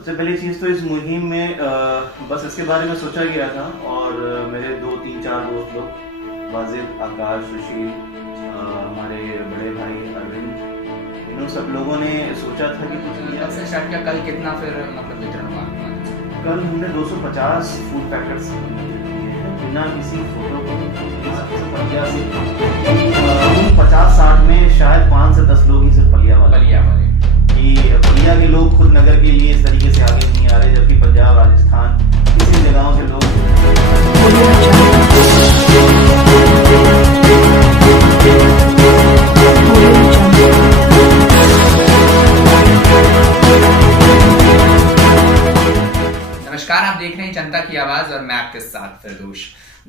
सबसे पहली चीज़ तो इस मुहिम में बस इसके बारे में सोचा गया था और मेरे 2 3 4 दोस्त लोग वाजिद, आकाश, सुशील, हमारे बड़े भाई अरविंद, इन सब लोगों ने सोचा था कि कुछ किया सबसे स्टार्ट किया। कल कितना फिर मतलब वितरण हुआ? कल हमने 250 फूड पैकेट्स बिना किसी फोटो को 50-60 में शायद 5 से 10 लोग ही सिर्फ पलिया वाले कि पलिया के लोग खुद नगर के लिए इस तरीके से आगे नहीं आ रहे, जबकि पंजाब, राजस्थान किसी जगहों से लोग नमस्कार, आप देख रहे हैं जनता की आवाज और मैं आपके साथ फिरदौस।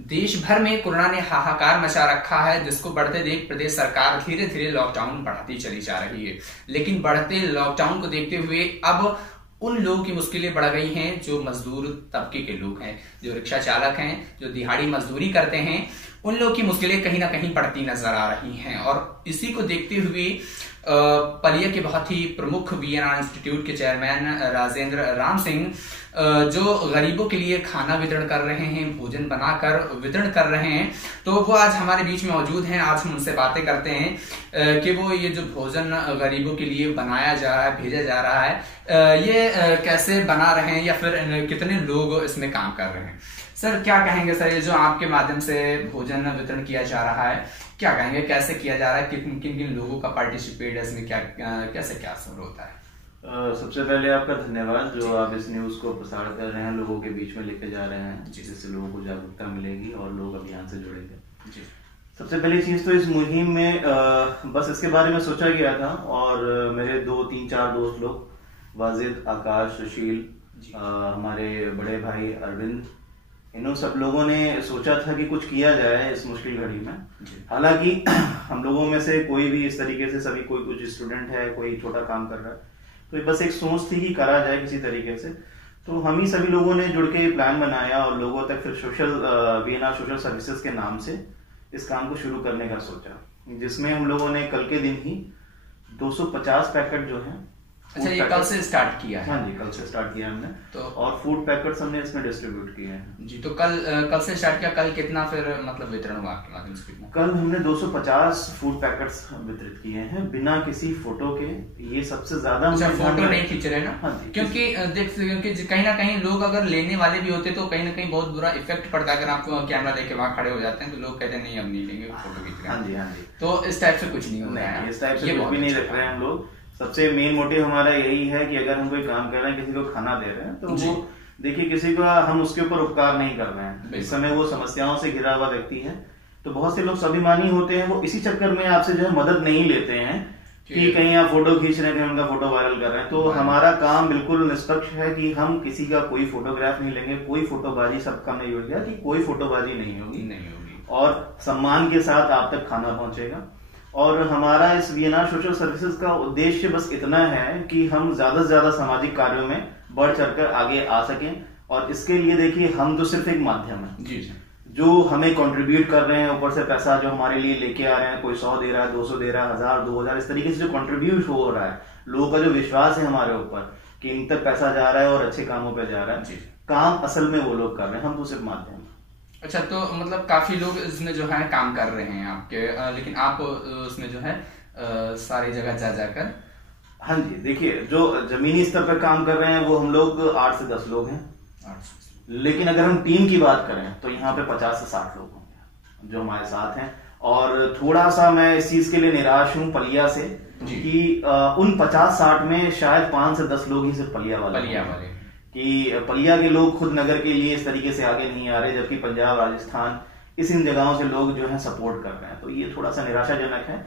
देश भर में कोरोना ने हाहाकार मचा रखा है, जिसको बढ़ते देख प्रदेश सरकार धीरे धीरे लॉकडाउन बढ़ाती चली जा रही है। लेकिन बढ़ते लॉकडाउन को देखते हुए अब उन लोगों की मुश्किलें बढ़ गई हैं जो मजदूर तबके के लोग हैं, जो रिक्शा चालक हैं, जो दिहाड़ी मजदूरी करते हैं, उन लोगों की मुश्किलें कहीं ना कहीं बढ़ती नजर आ रही हैं। और इसी को देखते हुए पलिया के बहुत ही प्रमुख वीएनआर इंस्टीट्यूट के चेयरमैन राजेंद्र राम सिंह जो गरीबों के लिए खाना वितरण कर रहे हैं, भोजन बनाकर वितरण कर रहे हैं, तो वो आज हमारे बीच में मौजूद हैं। आज हम उनसे बातें करते हैं कि वो ये जो भोजन गरीबों के लिए बनाया जा रहा है, भेजा जा रहा है, ये कैसे बना रहे हैं या फिर कितने लोग इसमें काम कर रहे हैं। सर क्या कहेंगे सर, ये जो आपके माध्यम से भोजन वितरण किया जा रहा है, क्या कहेंगे, कैसे किया जा रहा है, किन किन लोगों का पार्टिसिपेट है इसमें, कैसे क्या सब होता है? सबसे पहले आपका धन्यवाद जो आप इस न्यूज़ को प्रसार कर रहे हैं, लोगों के बीच में लेके जा रहे हैं, जिससे लोगों को जागरूकता मिलेगी और लोग अभियान से जुड़ेंगे। सबसे पहली चीज़ तो इस मुहिम में बस इसके बारे में सोचा गया था और मेरे 2 3 4 दोस्त लोग वाजिद, आकाश, सुशील, हमारे बड़े भाई अरविंद, इन सब लोगों ने सोचा था कि कुछ किया जाए इस मुश्किल घड़ी में। हालांकि हम लोगों में से कोई भी इस तरीके से सभी कोई कुछ स्टूडेंट है, कोई छोटा काम कर रहा है, तो बस एक सोच थी कि करा जाए किसी तरीके से। तो हम ही सभी लोगों ने जुड़ के प्लान बनाया और लोगों तक फिर वीएनआर सोशल सर्विसेज के नाम से इस काम को शुरू करने का सोचा, जिसमें हम लोगों ने कल के दिन ही 250 पैकेट जो है। अच्छा, ये कल से स्टार्ट किया है? हाँ जी, कल से स्टार्ट किया हमने। तो और फूड पैकेट्स हमने इसमें डिस्ट्रीब्यूट किए हैं जी। तो कल से स्टार्ट किया। कल कितना फिर मतलब वितरण हुआ आपके माध्यम से? कल हमने 250 फूड पैकेट्स वितरित किए हैं बिना किसी फोटो के। ये सबसे ज्यादा फोटो नहीं खींच रहे ना? हाँ, क्योंकि कहीं ना कहीं लोग अगर लेने वाले भी होते तो कहीं ना कहीं बहुत बुरा इफेक्ट पड़ता है। अगर आप कैमरा लेके वहां खड़े हो जाते हैं तो लोग कहते हैं नहीं अब नहीं लेंगे, फोटो खींच रहे हैं। हाँ जी, हाँ जी। तो इस टाइप से कुछ नहीं हो रहा है, इस टाइप से कुछ भी नहीं रख रहे हैं हम लोग। सबसे मेन मोटिव हमारा यही है कि अगर हम कोई काम कर रहे हैं, किसी को खाना दे रहे हैं, तो वो देखिए किसी का हम उसके ऊपर उपकार नहीं कर रहे हैं। इस समय वो समस्याओं से घिरा हुआ व्यक्ति है, तो बहुत से लोग स्वाभिमानी होते हैं, वो इसी चक्कर में आपसे जो है मदद नहीं लेते हैं कि कहीं आप फोटो खींच रहे हैं, कहीं उनका फोटो वायरल कर रहे हैं। तो हमारा काम बिल्कुल निष्पक्ष है कि हम किसी का कोई फोटोग्राफ नहीं लेंगे, कोई फोटोबाजी, सबका हमने यूज किया कि कोई फोटोबाजी नहीं होगी और सम्मान के साथ आप तक खाना पहुंचेगा। और हमारा इस वीएनआर सोशल सर्विसेज का उद्देश्य बस इतना है कि हम ज्यादा से ज्यादा सामाजिक कार्यों में बढ़ चढ़कर आगे आ सकें। और इसके लिए देखिए हम तो सिर्फ एक माध्यम है जी, जो हमें कंट्रीब्यूट कर रहे हैं, ऊपर से पैसा जो हमारे लिए लेके आ रहे हैं, कोई 100 दे रहा है, 200 दे रहा है, 1000, 2000, इस तरीके से जो कंट्रीब्यूट हो रहा है, लोगों का जो विश्वास है हमारे ऊपर कि इन तक पैसा जा रहा है और अच्छे कामों पे जा रहा है। काम असल में वो लोग कर रहे हैं, हम तो सिर्फ माध्यम। अच्छा, तो मतलब काफी लोग इसमें जो है काम कर रहे हैं आपके, लेकिन आप उसमें जो है सारी जगह जा जाकर। हाँ जी, देखिए जो जमीनी स्तर पर काम कर रहे हैं वो हम लोग 8 से 10 लोग हैं, लेकिन अगर हम टीम की बात करें तो यहाँ पे 50 से 60 लोग होंगे जो हमारे साथ हैं। और थोड़ा सा मैं इस चीज के लिए निराश हूँ पलिया से कि उन 50-60 में शायद 5 से 10 लोग ही सिर्फ पलिया वाले कि पलिया के लोग खुद नगर के लिए इस तरीके से आगे नहीं आ रहे, जबकि पंजाब, राजस्थान इन जगहों से लोग जो है सपोर्ट कर रहे हैं। तो ये थोड़ा सा निराशाजनक है।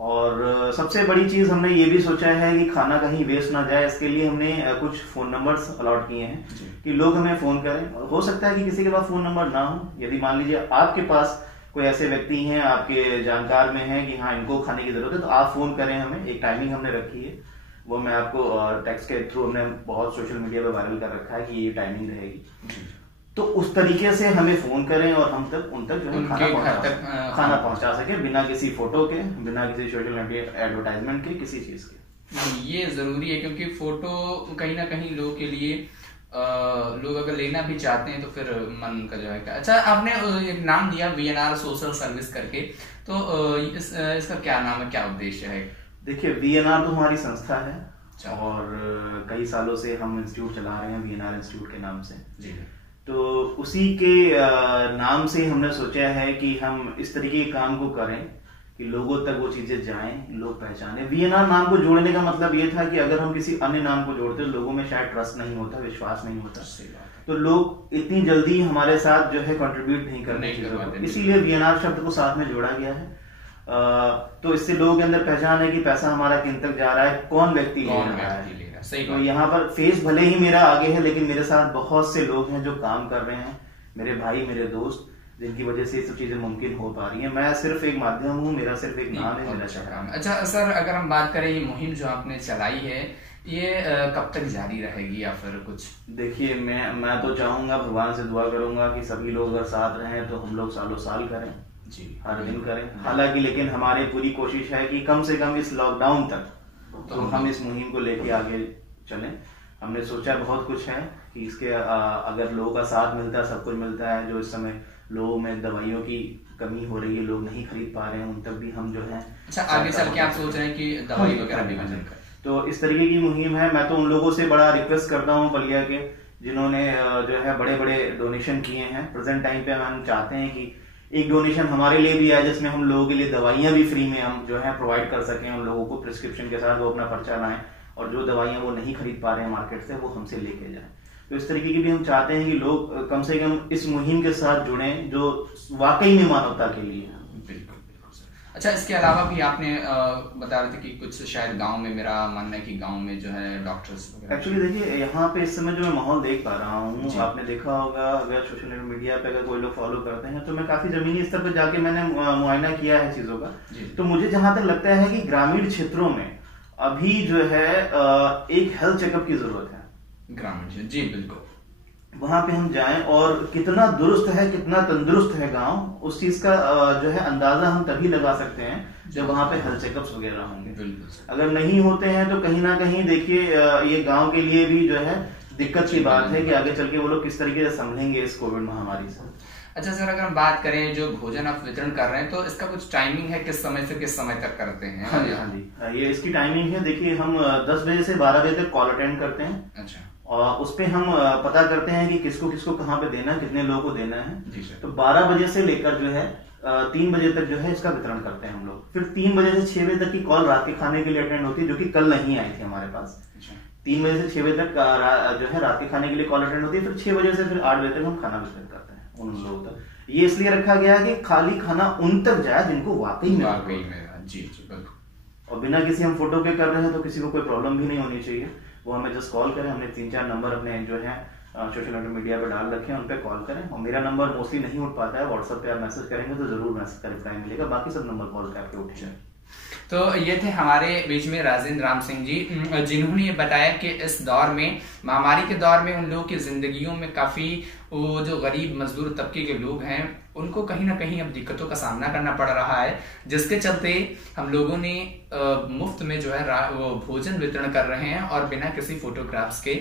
और सबसे बड़ी चीज हमने ये भी सोचा है कि खाना कहीं वेस्ट ना जाए, इसके लिए हमने कुछ फोन नंबर्स अलॉट किए हैं कि लोग हमें फोन करें। और हो सकता है कि किसी के पास फोन नंबर ना हो, यदि मान लीजिए आपके पास कोई ऐसे व्यक्ति हैं, आपके जानकार में है कि हाँ इनको खाने की जरूरत है, तो आप फोन करें हमें। एक टाइमिंग हमने रखी है, वो मैं आपको टेक्स्ट के थ्रू हमने बहुत सोशल मीडिया पे वायरल कर रखा है कि ये टाइमिंग रहेगी। तो उस तरीके से हमें फोन करें और हम तक उन तक जो है खाना पहुंचा सके बिना किसी फोटो के, बिना किसी सोशल मीडिया एडवर्टाइजमेंट के, किसी चीज के। ये जरूरी है, क्योंकि फोटो कहीं ना कहीं लोगों के लिए लोग अगर लेना भी चाहते हैं तो फिर मन का जाएगा। अच्छा, आपने एक नाम दिया VNR सोशल सर्विस करके, तो इसका क्या नाम है, क्या उद्देश्य है? देखिए, VNR तो हमारी संस्था है और कई सालों से हम इंस्टीट्यूट चला रहे हैं VNR इंस्टीट्यूट के नाम से जी। तो उसी के नाम से हमने सोचा है कि हम इस तरीके के काम को करें कि लोगों तक वो चीजें जाएं, लोग पहचाने। VNR नाम को जोड़ने का मतलब ये था कि अगर हम किसी अन्य नाम को जोड़ते लोगों में शायद ट्रस्ट नहीं होता, विश्वास नहीं होता, तो लोग इतनी जल्दी हमारे साथ जो है कंट्रीब्यूट नहीं करने, इसीलिए VNR शब्द को साथ में जोड़ा गया है। तो इससे लोगों के अंदर पहचान है कि पैसा हमारा किन तक जा रहा है, कौन व्यक्ति ले रहा है। तो यहाँ पर फेस भले ही मेरा आगे है, लेकिन मेरे साथ बहुत से लोग हैं जो काम कर रहे हैं, मेरे भाई, मेरे दोस्त, जिनकी वजह से ये सब चीजें मुमकिन हो पा रही हैं। मैं सिर्फ एक माध्यम हूँ, मेरा सिर्फ एक नाम है, मेरा काम है। अच्छा सर, अगर हम बात करें ये मुहिम जो आपने चलाई है, ये कब तक जारी रहेगी या फिर कुछ? देखिए, मैं तो चाहूंगा, भगवान से दुआ करूंगा कि सभी लोग अगर साथ रहें तो हम लोग सालों साल करें जी, हर दिन करें। हालांकि लेकिन हमारी पूरी कोशिश है कि कम से कम इस लॉकडाउन तक तो हम इस मुहिम को लेके आगे चलें। हमने सोचा बहुत कुछ है कि इसके अगर लोगों का साथ मिलता है, सब कुछ मिलता है। जो इस समय लोगों में दवाइयों की कमी हो रही है, लोग नहीं खरीद पा रहे हैं, उन तक भी हम जो है। अच्छा, आगे चल के आप सोच रहे हैं कि दवाई वगैरह भी बन? तो इस तरीके की मुहिम है। मैं तो उन लोगों से बड़ा रिक्वेस्ट करता हूँ बलिया के, जिन्होंने जो है बड़े बड़े डोनेशन किए हैं। प्रेजेंट टाइम पे हम चाहते हैं कि एक डोनेशन हमारे लिए भी आए, जिसमें हम लोगों के लिए दवाइयां भी फ्री में हम जो है प्रोवाइड कर सकें उन लोगों को, प्रिस्क्रिप्शन के साथ वो अपना पर्चा लाएं और जो दवाइयां वो नहीं खरीद पा रहे हैं मार्केट से, वो हमसे लेके जाएं। तो इस तरीके की भी हम चाहते हैं कि लोग कम से कम इस मुहिम के साथ जुड़ें जो वाकई में मानवता के लिए है। बिल्कुल सर। अच्छा, इसके अलावा भी आपने बता रहे थे कि कुछ शायद गांव में, मेरा मानना है कि गांव में जो है डॉक्टर्स वगैरह। एक्चुअली देखिए, यहाँ पे इस समय जो मैं माहौल देख पा रहा हूँ, आपने देखा होगा अगर सोशल मीडिया पे अगर कोई लोग फॉलो करते हैं, तो मैं काफी जमीनी स्तर पर जाके मैंने मुआयना किया है चीजों का। तो मुझे जहां तक लगता है कि ग्रामीण क्षेत्रों में अभी जो है एक हेल्थ चेकअप की जरूरत है। ग्रामीण जी, बिल्कुल। वहां पे हम जाएं और कितना दुरुस्त है, कितना तंदुरुस्त है गांव, उस चीज का जो है अंदाजा हम तभी लगा सकते हैं जब वहां पे हेल्थ चेकअप्स वगैरह होंगे। अगर नहीं होते हैं तो कहीं ना कहीं देखिए ये गांव के लिए भी जो है दिक्कत की बात है कि आगे चल के वो लोग किस तरीके से संभलेंगे इस कोविड महामारी से। अच्छा सर, अगर हम बात करें जो भोजन आप वितरण कर रहे हैं, तो इसका कुछ टाइमिंग है, किस समय से किस समय तक करते हैं? हाँ जी, ये इसकी टाइमिंग है। देखिए, हम 10 बजे से 12 बजे तक कॉल अटेंड करते हैं। अच्छा। और उस पे हम पता करते हैं कि किसको किसको कहाँ पे देना है, कितने लोगों को देना है। तो 12 बजे से लेकर जो है 3 बजे तक जो है इसका वितरण करते हैं हम लोग। फिर 3 बजे से 6 बजे तक की कॉल रात के खाने के लिए अटेंड होती है, जो कि कल नहीं आई थी हमारे पास। 3 बजे से 6 बजे तक जो है रात के खाने के लिए कॉल अटेंड होती है। फिर 6 बजे से फिर 8 बजे तक हम खाना वितरण करते हैं उन लोगों तक। ये इसलिए रखा गया है कि खाली खाना उन तक जाए जिनको वाकई में जी। और बिना किसी हम फोटो पे कर रहे हैं तो किसी को कोई प्रॉब्लम भी नहीं होनी चाहिए। वो हमें जस्ट कॉल करें। हमने 3-4 नंबर अपने जो है सोशल मीडिया पे डाल रखे हैं, उन पे कॉल करें। और मेरा नंबर मोस्टली नहीं उठ पाता है, व्हाट्सएप पे आप मैसेज करेंगे तो जरूर मैसेज का रिप्लाई मिलेगा। बाकी सब नंबर कॉल पे आपके उठ जाए। तो ये थे हमारे बीच में राजेंद्र राम सिंह जी, जिन्होंने ये बताया कि इस दौर में, महामारी के दौर में, उन लोगों की जिंदगियों में काफी वो जो गरीब मजदूर तबके के लोग हैं, उनको कहीं ना कहीं अब दिक्कतों का सामना करना पड़ रहा है, जिसके चलते हम लोगों ने मुफ्त में जो है वो भोजन वितरण कर रहे हैं और बिना किसी फोटोग्राफ्स के।